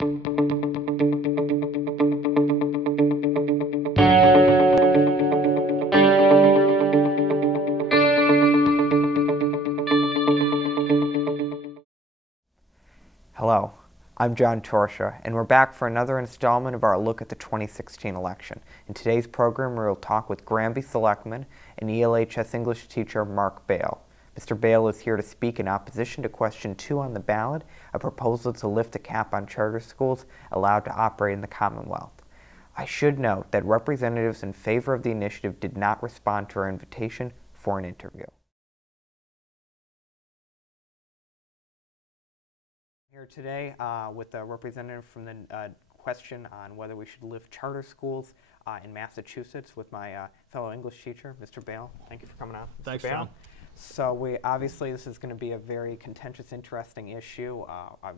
Hello, I'm John Torsha, and we're back for another installment of our look at the 2016 election. In today's program, we will talk with Granby Selectman and ELHS English teacher Mark Bale. Mr. Bale is here to speak in opposition to question 2 on the ballot, a proposal to lift the cap on charter schools allowed to operate in the Commonwealth. I should note that representatives in favor of the initiative did not respond to our invitation for an interview. Here today with a representative from the question on whether we should lift charter schools in Massachusetts with my fellow English teacher, Mr. Bale. Thank you for coming on. Thanks, Bale. John. So obviously this is going to be a very contentious, interesting issue.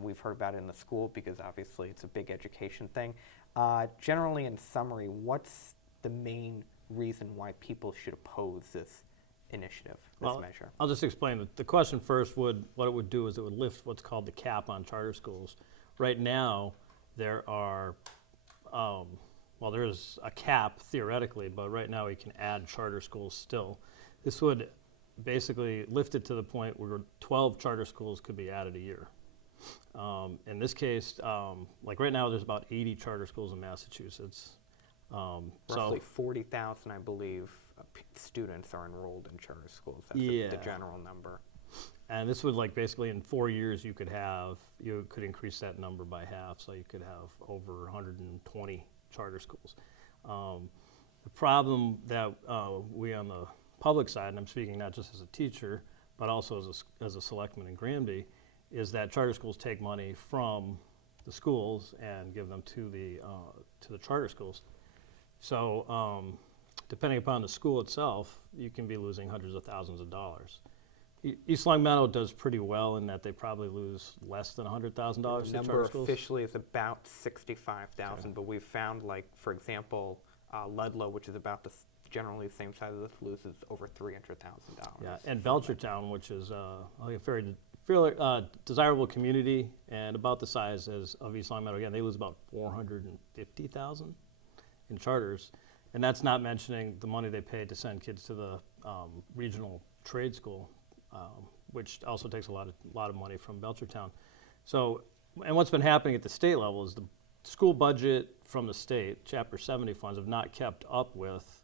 We've heard about it in the school because obviously it's a big education thing. Generally, in summary, what's the main reason why people should oppose this initiative, this measure? I'll just explain it. The question first what it would do is it would lift what's called the cap on charter schools. Right now, there are, there is a cap theoretically, but right now we can add charter schools still. This would basically lift it to the point where 12 charter schools could be added a year. In this case, like right now, there's about 80 charter schools in Massachusetts. Roughly 40,000, I believe, students are enrolled in charter schools. That's the general number. And this would basically in 4 years you could increase that number by half, so you could have over 120 charter schools. The problem that we on the public side, and I'm speaking not just as a teacher, but also as a selectman in Granby, is that charter schools take money from the schools and give them to the charter schools. So depending upon the school itself, you can be losing hundreds of thousands of dollars. East Longmeadow does pretty well in that they probably lose less than $100,000 to charter schools. The number officially is about 65,000, but we've found, for example, Ludlow, which is about generally the same size as this, loses over $300,000. Yeah, and Belchertown, which is a fairly desirable community and about the size of East Longmeadow. Again, they lose about $450,000 in charters, and that's not mentioning the money they pay to send kids to the regional trade school, which also takes a lot of money from Belchertown. So, and what's been happening at the state level is the school budget from the state, Chapter 70 funds, have not kept up with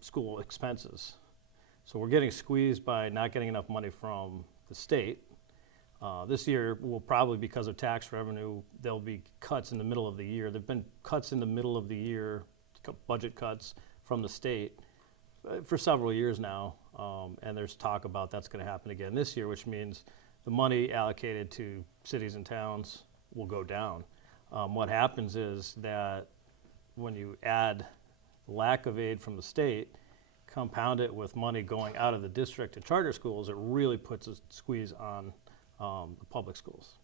school expenses. So we're getting squeezed by not getting enough money from the state. This year will probably, because of tax revenue, there'll be cuts in the middle of the year. There've been cuts in the middle of the year, budget cuts from the state for several years now, and there's talk about that's going to happen again this year, which means the money allocated to cities and towns will go down. What happens is that when you add lack of aid from the state, compound it with money going out of the district to charter schools, it really puts a squeeze on the public schools.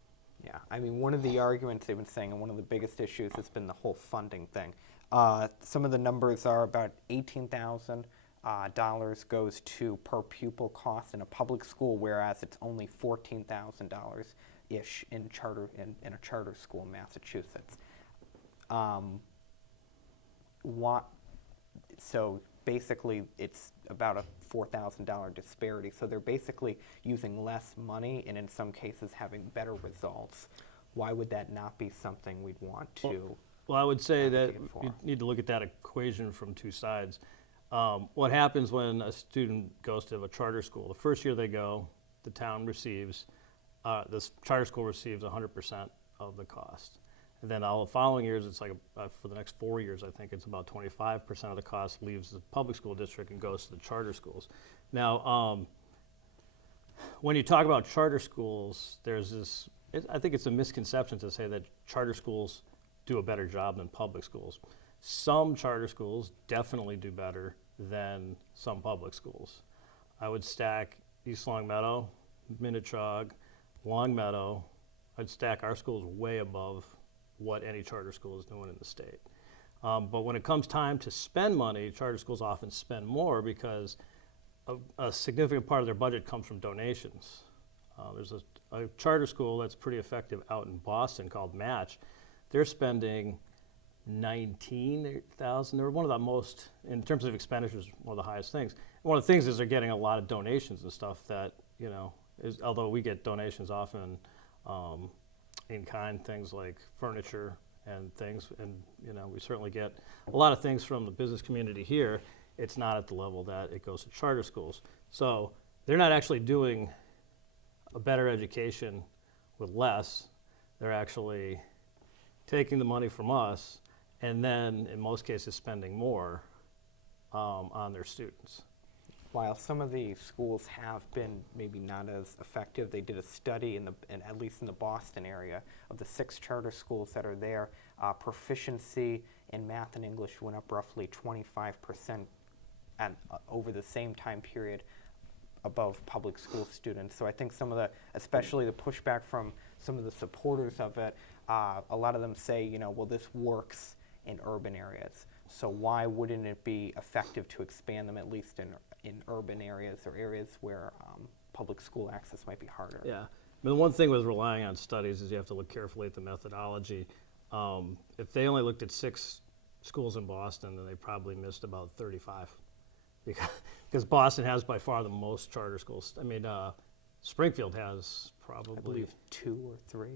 Yeah, I mean, one of the arguments they've been saying, and one of the biggest issues has been the whole funding thing. Some of the numbers are about $18,000 goes to per pupil cost in a public school, whereas it's only $14,000-ish in a charter school in Massachusetts. So basically, it's about a $4,000 disparity. So they're basically using less money and in some cases having better results. Why would that not be something we'd want to? Well, I would say that you need to look at that equation from two sides. What happens when a student goes to a charter school? The first year they go, the town receives, this charter school receives 100% of the cost. And then all the following years, it's for the next 4 years, I think it's about 25% of the cost leaves the public school district and goes to the charter schools. Now, when you talk about charter schools, there's this, I think it's a misconception to say that charter schools do a better job than public schools. Some charter schools definitely do better than some public schools. I would stack East Longmeadow, Minnetrog, Longmeadow. I'd stack our schools way above what any charter school is doing in the state. But when it comes time to spend money, charter schools often spend more because a significant part of their budget comes from donations. There's a charter school that's pretty effective out in Boston called Match, they're spending 19,000. They're one of the most, in terms of expenditures, one of the highest things. One of the things is they're getting a lot of donations and stuff that, although we get donations often in kind, things like furniture and things, and we certainly get a lot of things from the business community here. It's not at the level that it goes to charter schools. So they're not actually doing a better education with less. They're actually taking the money from us and then, in most cases, spending more on their students. While some of the schools have been maybe not as effective, they did a study at least in the Boston area of the 6 charter schools that are there. Proficiency in math and English went up roughly 25% over the same time period above public school students. So I think especially the pushback from some of the supporters of it, a lot of them say, well, this works in urban areas. So why wouldn't it be effective to expand them at least in urban areas or areas where public school access might be harder? Yeah. The one thing with relying on studies is you have to look carefully at the methodology. If they only looked at 6 schools in Boston, then they probably missed about 35. Because Boston has by far the most charter schools. I mean, Springfield has probably, I believe 2 or 3.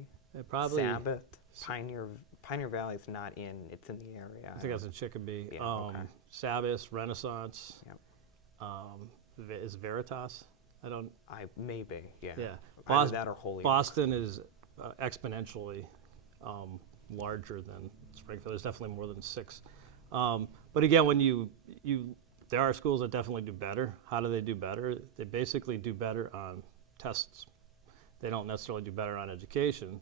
Probably Sabbath, Pioneer Valley is not it's in the area. I think that's in Chicopee. Yeah, okay. Sabbath, Renaissance. Yep. Is Veritas? Maybe, yeah. Yeah. Either that or Holyoke. Boston is exponentially larger than Springfield. There's definitely more than 6. But again, when there are schools that definitely do better. How do they do better? They basically do better on tests. They don't necessarily do better on education.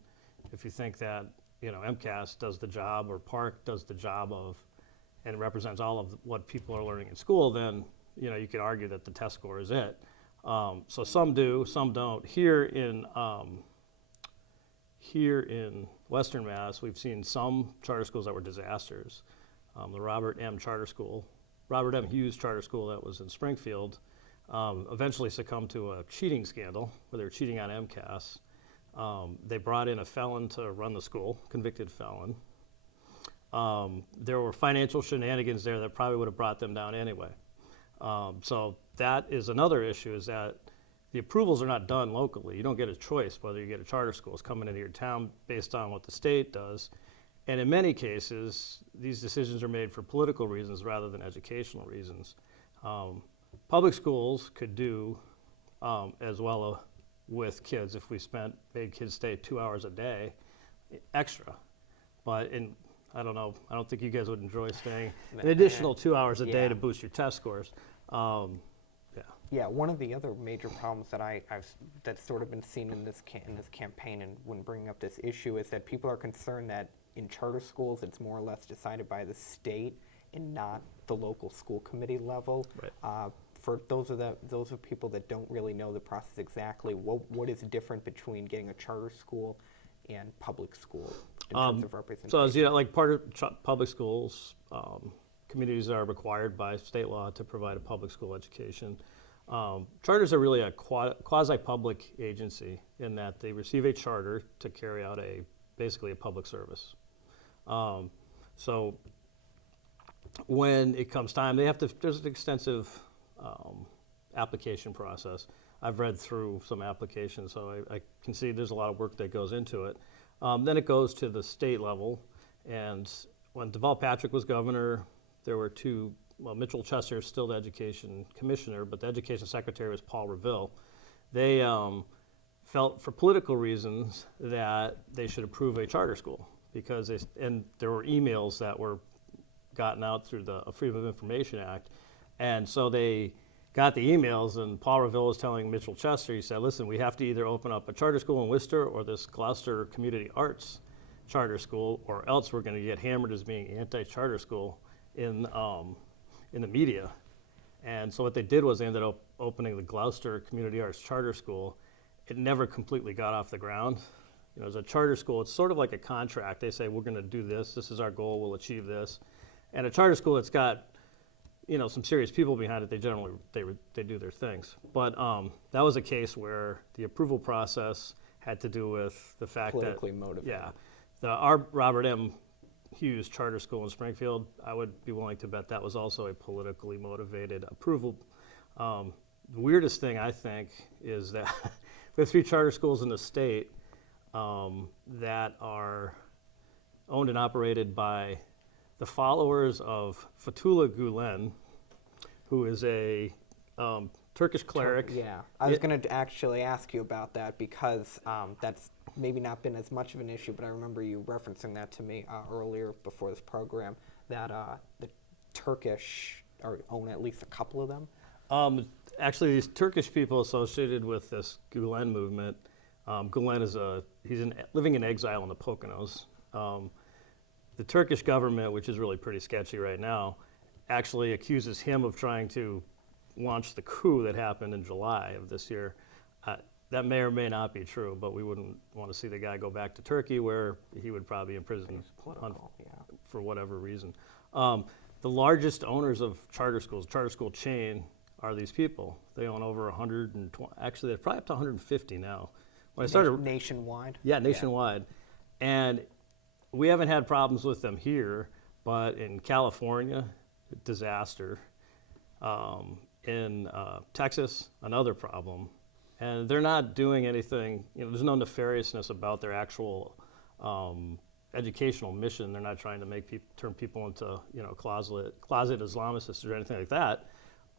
If you think that MCAS does the job or PARCC does the job of and represents all of what people are learning in school, then you could argue that the test score is it. So some do, some don't. Here in Western Mass, we've seen some charter schools that were disasters. The Robert M. Hughes Charter School that was in Springfield eventually succumbed to a cheating scandal where they were cheating on MCAS. They brought in a felon to run the school, convicted felon. There were financial shenanigans there that probably would have brought them down anyway. So that is another issue, is that the approvals are not done locally. You don't get a choice whether you get a charter school. It's coming into your town based on what the state does. And in many cases, these decisions are made for political reasons rather than educational reasons. Public schools could do as well with kids if we made kids stay 2 hours a day extra. But I don't know, I don't think you guys would enjoy staying an additional 2 hours a day to boost your test scores. Yeah, one of the other major problems that that's sort of been seen in this campaign and when bringing up this issue is that people are concerned that in charter schools it's more or less decided by the state and not the local school committee level. Right. For those are people that don't really know the process exactly, what is different between getting a charter school and public school in terms of representation? So as like part of public schools, communities are required by state law to provide a public school education. Charters are really a quasi-public agency in that they receive a charter to carry out basically a public service. So when it comes time, there's an extensive application process. I've read through some applications, so I can see there's a lot of work that goes into it. Then it goes to the state level, and when Deval Patrick was governor, there were 2. Well, Mitchell Chester is still the education commissioner, but the education secretary was Paul Reville. They felt for political reasons that they should approve a charter school and there were emails that were gotten out through the Freedom of Information Act. And so they got the emails, and Paul Reville was telling Mitchell Chester, he said, listen, we have to either open up a charter school in Worcester or this Gloucester Community Arts charter school, or else we're going to get hammered as being anti-charter school in the media. And so what they did was they ended up opening the Gloucester Community Arts Charter School. It never completely got off the ground. As a charter school, it's sort of like a contract. They say, we're going to do this. This is our goal. We'll achieve this. And a charter school, it's got, some serious people behind it. They generally, they do their things. But that was a case where the approval process had to do with the fact Politically that motivated. our Robert M. Hughes Charter School in Springfield, I would be willing to bet that was also a politically motivated approval. The weirdest thing I think is that we have 3 charter schools in the state that are owned and operated by the followers of Fethullah Gulen, who is a Turkish cleric. Yeah, I was going to actually ask you about that because that's maybe not been as much of an issue, but I remember you referencing that to me earlier before this program, that the Turkish own at least a couple of them. Actually, these Turkish people associated with this Gulen movement, Gulen is living in exile in the Poconos. The Turkish government, which is really pretty sketchy right now, actually accuses him of trying to launch the coup that happened in July of this year. That may or may not be true, but we wouldn't want to see the guy go back to Turkey where he would probably be in prison for whatever reason. The largest owners of charter schools, charter school chain, are these people. They own over 120, actually they're probably up to 150 now. When I started Nationwide? Yeah, nationwide. And we haven't had problems with them here, but in California, disaster. In Texas, another problem. And they're not doing anything, there's no nefariousness about their actual educational mission. They're not trying to turn people into, closet Islamicists or anything like that.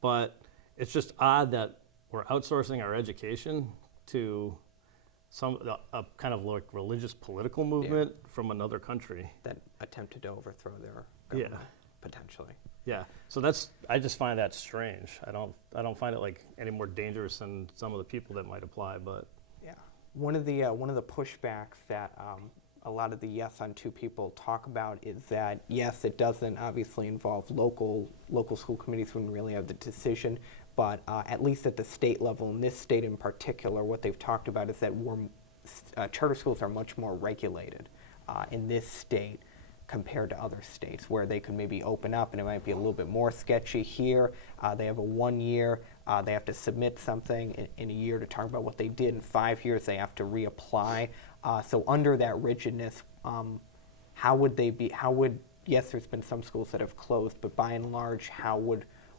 But it's just odd that we're outsourcing our education to a kind of like religious political movement from another country That attempted to overthrow their government, potentially. Yeah, so I just find that strange. I don't find it like any more dangerous than some of the people that might apply, but. Yeah, one of the pushbacks that a lot of the Yes on 2 people talk about is that yes, it doesn't obviously involve local school committees wouldn't really have the decision, but at least at the state level, in this state in particular, what they've talked about is that charter schools are much more regulated in this state compared to other states where they could maybe open up and it might be a little bit more sketchy. Here, they have a 1 year, they have to submit something in a year to talk about what they did. In 5 years, they have to reapply. So under that rigidness, yes, there's been some schools that have closed, but by and large,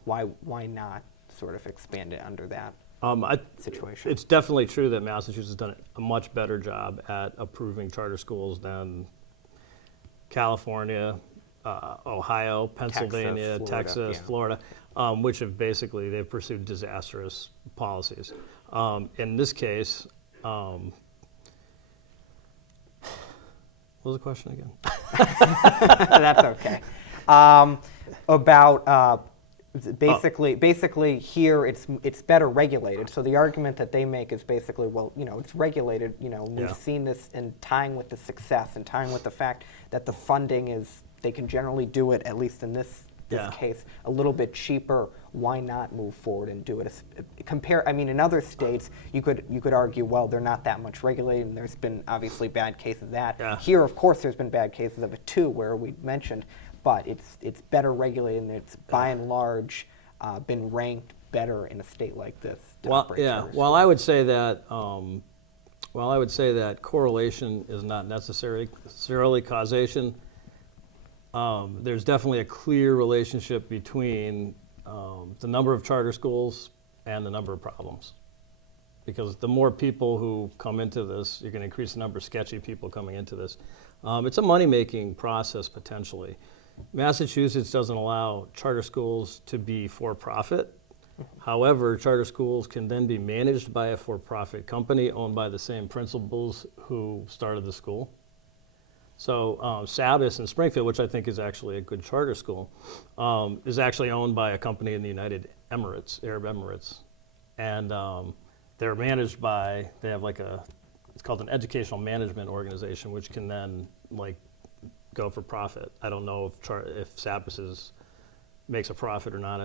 why not sort of expand it under that situation? It's definitely true that Massachusetts has done a much better job at approving charter schools than California, Ohio, Pennsylvania, Texas, Florida, which have they've pursued disastrous policies. In this case, what was the question again? That's okay. About basically here it's better regulated. So the argument that they make is basically, well, it's regulated. We've seen this in tying with the success and tying with the fact that the funding they can generally do it, at least in this case, a little bit cheaper. Why not move forward and do it? In other states, you could argue, well, they're not that much regulated, and there's been obviously bad cases of that. Yeah. Here, of course, there's been bad cases of it too, where we mentioned, but it's better regulated, and it's by and large been ranked better in a state like this. While I would say that correlation is not necessarily causation, there's definitely a clear relationship between the number of charter schools and the number of problems. Because the more people who come into this, you're going to increase the number of sketchy people coming into this. It's a money-making process, potentially. Massachusetts doesn't allow charter schools to be for-profit. However, charter schools can then be managed by a for-profit company owned by the same principals who started the school. So Sabas in Springfield, which I think is actually a good charter school, is actually owned by a company in the United Emirates, Arab Emirates. And they're managed by, they have it's called an educational management organization, which can then go for profit. I don't know if Sabas makes a profit or not,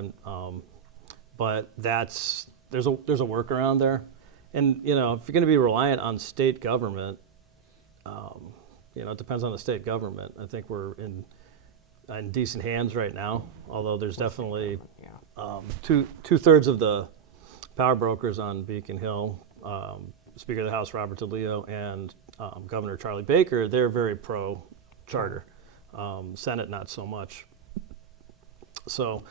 but there's a workaround there. And if you're going to be reliant on state government, it depends on the state government. I think we're in decent hands right now, although there's definitely two-thirds of the power brokers on Beacon Hill Speaker of the House Robert DeLeo and Governor Charlie Baker, they're very pro-charter. Senate, not so much. So,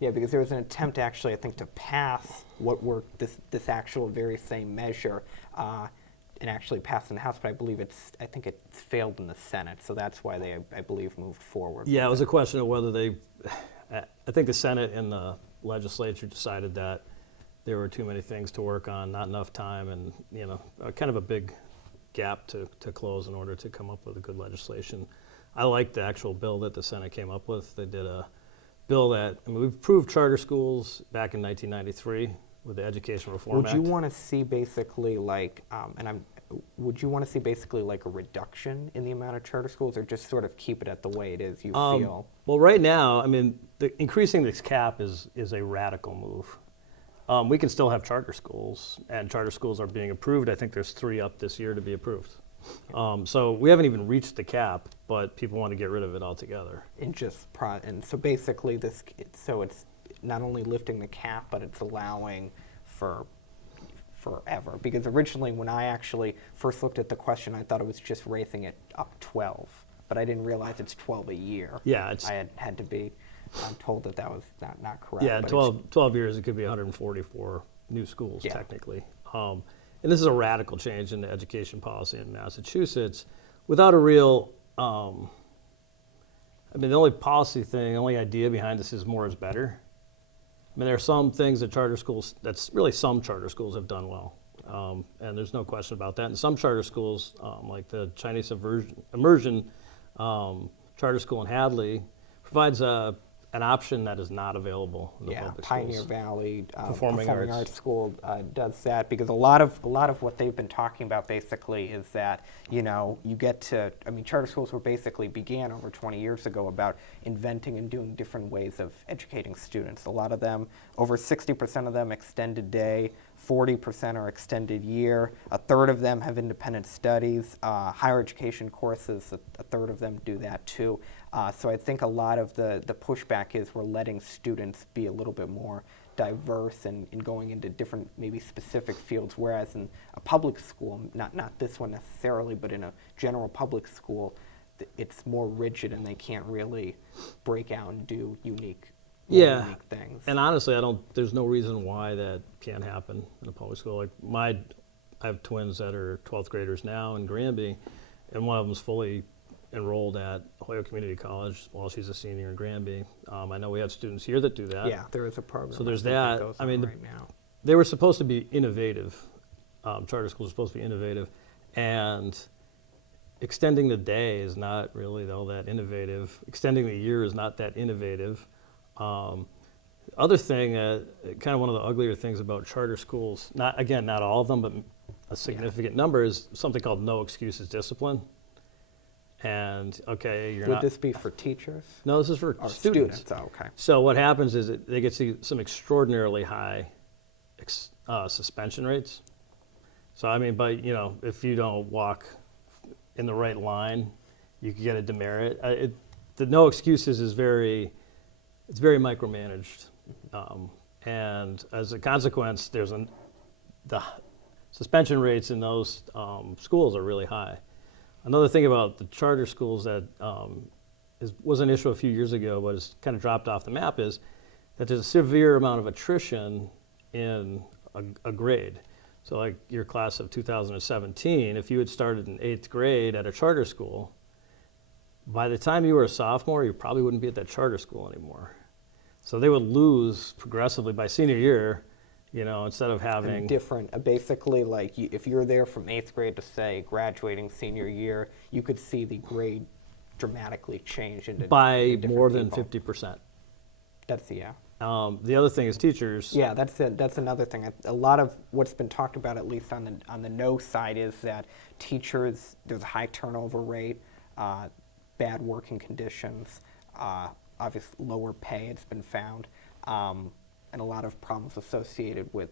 Yeah, because there was an attempt actually, I think, to pass what were this actual very same measure, and actually passed in the House, but I think it failed in the Senate, so that's why they, I believe, moved forward. yeah, it was a question of whether I think the Senate and the legislature decided that there were too many things to work on, not enough time, and kind of a big gap to close in order to come up with a good legislation. I like the actual bill that the Senate came up with. They did a bill that, we approved charter schools back in 1993 with the Education Reform Act. Would you want to see basically would you want to see basically like a reduction in the amount of charter schools, or just sort of keep it at the way it is, you feel? Well, right now, increasing this cap is a radical move. We can still have charter schools, and charter schools are being approved. I think there's 3 up this year to be approved. So we haven't even reached the cap, but people want to get rid of it altogether. And so basically so it's not only lifting the cap, but it's allowing for forever. Because originally, when I actually first looked at the question, I thought it was just raising it up 12, but I didn't realize it's 12 a year. Yeah, I had to be told that was not correct. Yeah, but 12 years, it could be 144 new schools, Yeah. technically. And this is a radical change in the education policy in Massachusetts without a real, the only policy thing, the only idea behind this is more is better. There are some things that some charter schools have done well. And there's no question about that. And some charter schools, like the Chinese immersion charter school in Hadley, provides an option that is not available in the public Pioneer schools. Valley Performing Arts School does that, because a lot of what they've been talking about basically is that you get to, charter schools were basically began over 20 years ago about inventing and doing different ways of educating students. A lot of them, over 60% of them, extended day, 40% are extended year, a third of them have independent studies, higher education courses, a third of them do that too. So I think a lot of the pushback is we're letting students be a little bit more diverse and going into different, maybe specific fields, whereas in a public school, not this one necessarily, but in a general public school, it's more rigid and they can't really break out and do unique things. And honestly, there's no reason why that can't happen in a public school. I have twins that are 12th graders now in Granby, and one of them's fully enrolled at Hoyle Community College while she's a senior in Granby. I know we have students here that do that. Yeah, there is a program. So there's that that. goes on right now. They were supposed to be innovative. Charter schools are supposed to be innovative, and extending the day is not really all that innovative. Extending the year is not that innovative. Other thing, kind of one of the uglier things about charter schools, not all of them, but a significant number, is something called no excuses discipline. And Would this be for teachers? No, this is for Or students. Oh, okay. So what happens is that they get some extraordinarily high suspension rates. So if you don't walk in the right line, you could get a demerit. The no excuses is very micromanaged, and as a consequence, the suspension rates in those schools are really high. Another thing about the charter schools that was an issue a few years ago, but has kind of dropped off the map, is that there's a severe amount of attrition in a grade. So like your class of 2017, if you had started in 8th grade at a charter school, by the time you were a sophomore, you probably wouldn't be at that charter school anymore. So they would lose progressively by senior year, instead of having basically, like if you're there from 8th grade to, say, graduating senior year, you could see the grade dramatically change by more than 50%. That's the other thing is teachers. Yeah, that's another thing. A lot of what's been talked about, at least on the no side, is that teachers, there's a high turnover rate, bad working conditions, obviously lower pay, it's been found, and a lot of problems associated with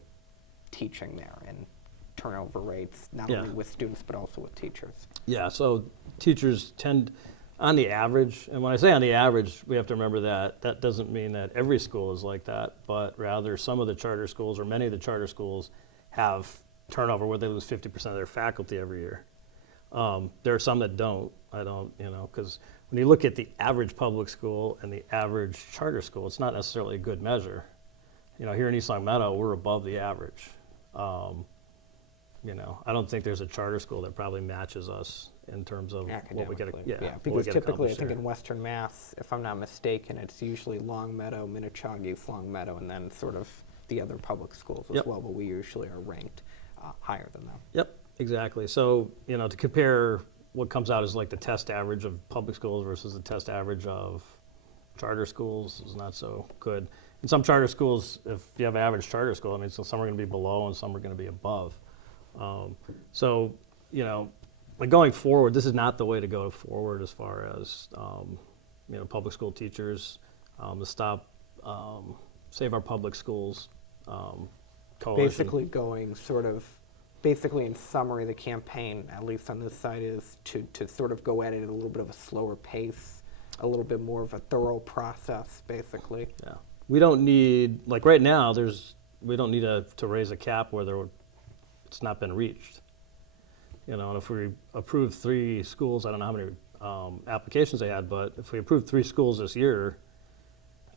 teaching there and turnover rates, not only with students but also with teachers. Yeah, so teachers tend, on the average, and when I say on the average, we have to remember that doesn't mean that every school is like that, but rather some of the charter schools or many of the charter schools have turnover where they lose 50% of their faculty every year. There are some that don't. I don't, because when you look at the average public school and the average charter school, it's not necessarily a good measure. Here in East Long Meadow, we're above the average. I don't think there's a charter school that probably matches us in terms of what we get. Because typically, I think in Western Mass, if I'm not mistaken, it's usually Long Meadow, Minnechaga, East Long Meadow, and then sort of the other public schools as well. But we usually are ranked higher than them. Yep, exactly. So to compare what comes out as like the test average of public schools versus the test average of charter schools is not so good. In some charter schools, if you have an average charter school, I mean, so some are going to be below and some are going to be above. Like going forward, this is not the way to go forward as far as public school teachers, the Stop Save Our Public Schools coalition. Basically in summary, the campaign, at least on this side, is to sort of go at it at a little bit of a slower pace, a little bit more of a thorough process, basically. Yeah. We don't need, like right now, we don't need to raise a cap where it's not been reached. And if we approve 3 schools, I don't know how many applications they had, but if we approved 3 schools this year,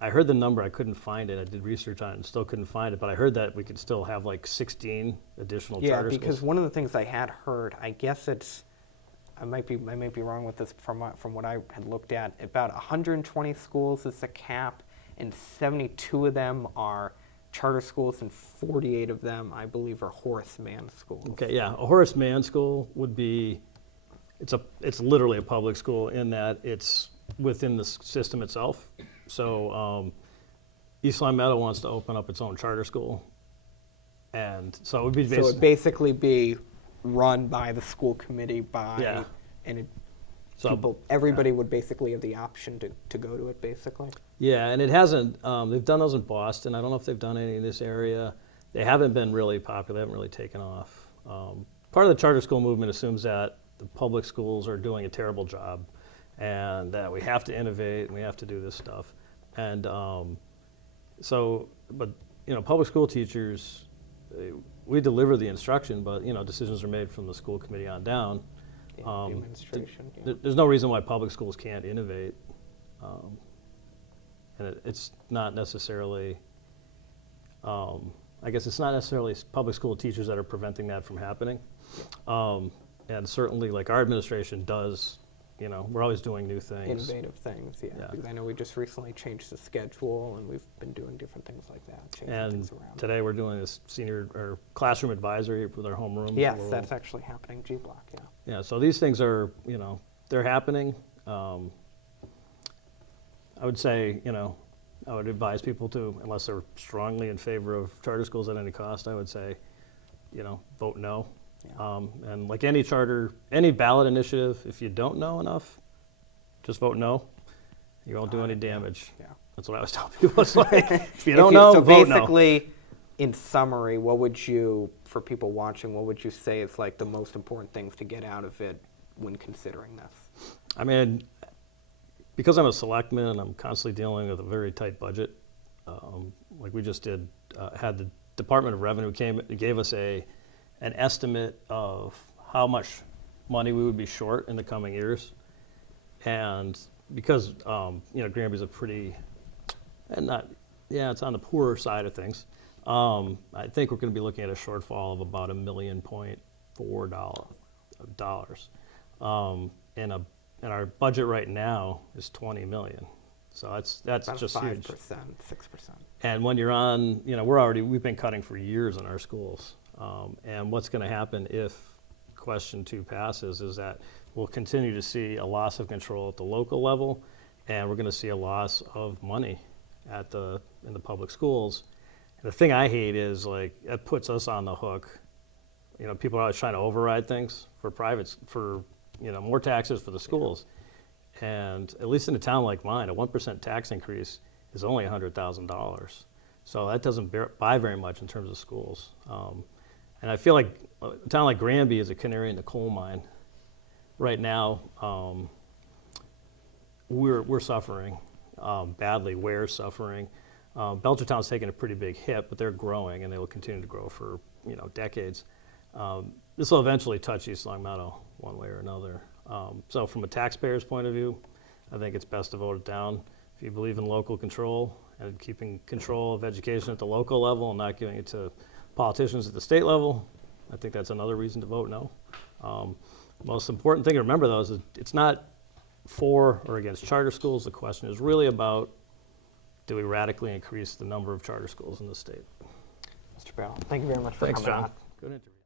I heard the number, I couldn't find it. I did research on it and still couldn't find it, but I heard that we could still have like 16 additional charter schools. Yeah, because one of the things I had heard, I guess I might be wrong with this from what I had looked at, about 120 schools is the cap, and 72 of them are charter schools, and 48 of them, I believe, are Horace Mann schools. Okay, yeah, a Horace Mann school would be, it's literally a public school in that it's within the system itself. So East Long Meadow wants to open up its own charter school, and so it would be So it would basically be run by the school committee everybody would basically have the option to go to it, basically. Yeah, and it hasn't. They've done those in Boston. I don't know if they've done any in this area. They haven't been really popular. They haven't really taken off. Part of the charter school movement assumes that the public schools are doing a terrible job, and that we have to innovate and we have to do this stuff. And public school teachers, we deliver the instruction, but decisions are made from the school committee on down. The administration. There's no reason why public schools can't innovate, and it's not necessarily. I guess it's not necessarily public school teachers that are preventing that from happening, and certainly, like our administration does. We're always doing new things. Innovative things, yeah. Because I know we just recently changed the schedule, and we've been doing different things like that, changing things around. Today we're doing this senior or classroom advisory with our homerooms. Yes, that's actually happening, G Block, yeah. Yeah, so these things are, they're happening. I would say, I would advise people to, unless they're strongly in favor of charter schools at any cost, I would say, vote no. Yeah. And like any ballot initiative, if you don't know enough, just vote no. You won't do any damage. Yeah. That's what I was telling people. It's like, if you don't know, so vote no. basically, in summary, for people watching, what would you say is like the most important things to get out of it when considering this? I mean, because I'm a selectman and I'm constantly dealing with a very tight budget, like we just did, had the Department of Revenue gave us an estimate of how much money we would be short in the coming years. And because, Granby's it's on the poorer side of things. I think we're going to be looking at a shortfall of about $1.4 million. And our budget right now is $20 million. So that's about just 5%, huge. 6%. And when you're on, we've been cutting for years in our schools. And what's going to happen if question 2 passes is that we'll continue to see a loss of control at the local level, and we're going to see a loss of money in the public schools. And the thing I hate is like it puts us on the hook. People are always trying to override things for more taxes for the schools. And at least in a town like mine, a 1% tax increase is only $100,000. So that doesn't buy very much in terms of schools. And I feel like a town like Granby is a canary in the coal mine. Right now, we're suffering badly. Ware's suffering. Belchertown's taking a pretty big hit, but they're growing, and they will continue to grow for decades. This will eventually touch East Long Meadow one way or another. So from a taxpayer's point of view, I think it's best to vote it down. If you believe in local control and keeping control of education at the local level and not giving it to politicians at the state level, I think that's another reason to vote no. Most important thing to remember, though, is it's not for or against charter schools. The question is really about, do we radically increase the number of charter schools in the state? Mr. Bale, thank you very much for Thanks, coming John. on. Good interview.